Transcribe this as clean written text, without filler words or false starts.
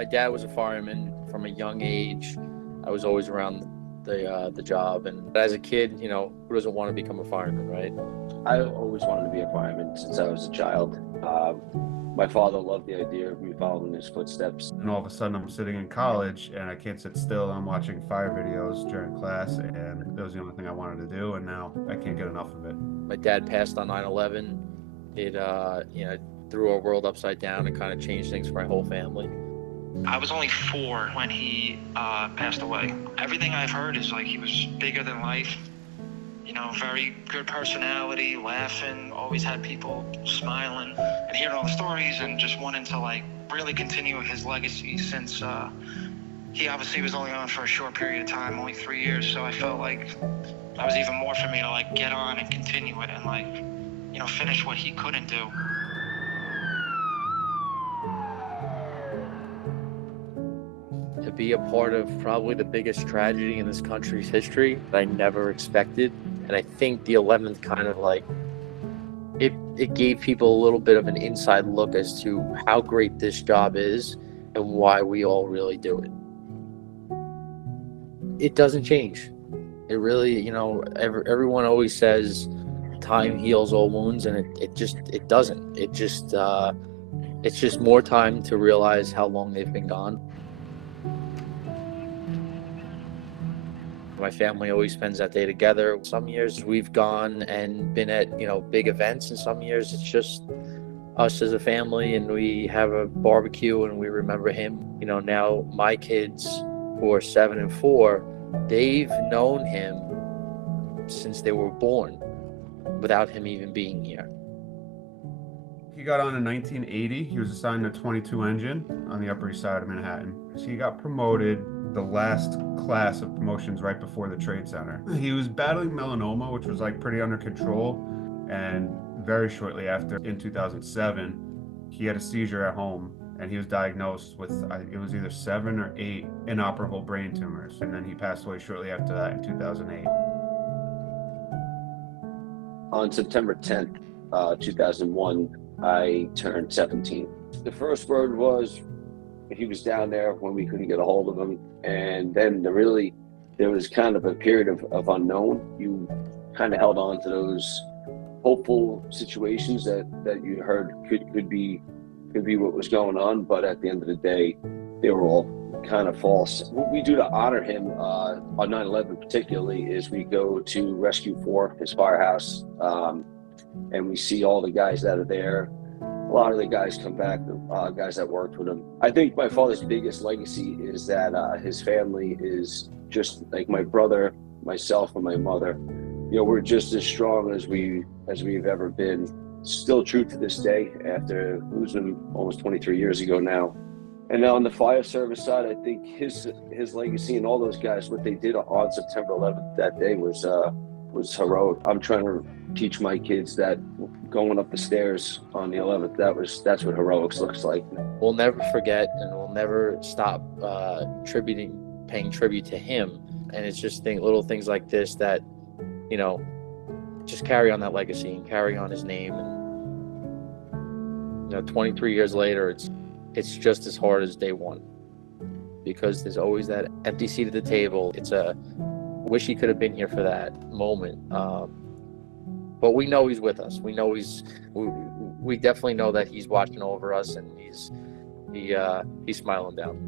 My dad was a fireman from a young age. I was always around the job, and as a kid, you know, who doesn't want to become a fireman, right? I always wanted to be a fireman since I was a child. My father loved the idea of me following his footsteps. And all of a sudden I'm sitting in college and I can't sit still. I'm watching fire videos during class, and that was the only thing I wanted to do, and now I can't get enough of it. My dad passed on 9/11. It you know, threw our world upside down and kind of changed things for my whole family. I was only 4 when he passed away. Everything I've heard is like he was bigger than life. You know, very good personality, laughing, always had people smiling, and hearing all the stories and just wanting to like really continue his legacy since he obviously was only on for a short period of time, only 3 years. So I felt like that was even more for me to like get on and continue it and like, you know, finish what he couldn't do. To be a part of probably the biggest tragedy in this country's history that I never expected. And I think the 11th kind of like, it gave people a little bit of an inside look as to how great this job is and why we all really do it. It doesn't change. It really, you know, everyone always says time heals all wounds, and it doesn't. It's just more time to realize how long they've been gone. My family always spends that day together. Some years we've gone and been at, you know, big events, and some years it's just us as a family and we have a barbecue and we remember him. You know, now my kids who are 7 and 4, they've known him since they were born without him even being here. He got on in 1980. He was assigned a 22 engine on the Upper East Side of Manhattan. So he got promoted the last class of promotions right before the Trade Center. He was battling melanoma, which was like pretty under control. And very shortly after, in 2007, he had a seizure at home and he was diagnosed with, it was either 7 or 8 inoperable brain tumors. And then he passed away shortly after that in 2008. On September 10th, 2001, I turned 17. The first word was he was down there when we couldn't get a hold of him. And then there was kind of a period of unknown. You kind of held on to those hopeful situations that you heard could be what was going on. But at the end of the day, they were all kind of false. What we do to honor him on 9/11 particularly is we go to Rescue 4, his firehouse, and we see all the guys that are there. A lot of the guys come back, guys that worked with him. I think my father's biggest legacy is that his family is just like my brother, myself, and my mother. You know, we're just as strong as we've ever been. Still true to this day after losing him almost 23 years ago now. And now on the fire service side, I think his legacy and all those guys, what they did on September 11th that day was heroic. I'm trying to teach my kids that going up the stairs on the 11th, that's what heroics looks like. We'll never forget, and we'll never stop paying tribute to him. And it's just little things like this that, you know, just carry on that legacy and carry on his name. And, you know, 23 years later, it's just as hard as day one, because there's always that empty seat at the table. It's a wish he could have been here for that moment. But we know he's with us. We know we definitely know that he's watching over us, and he's smiling down.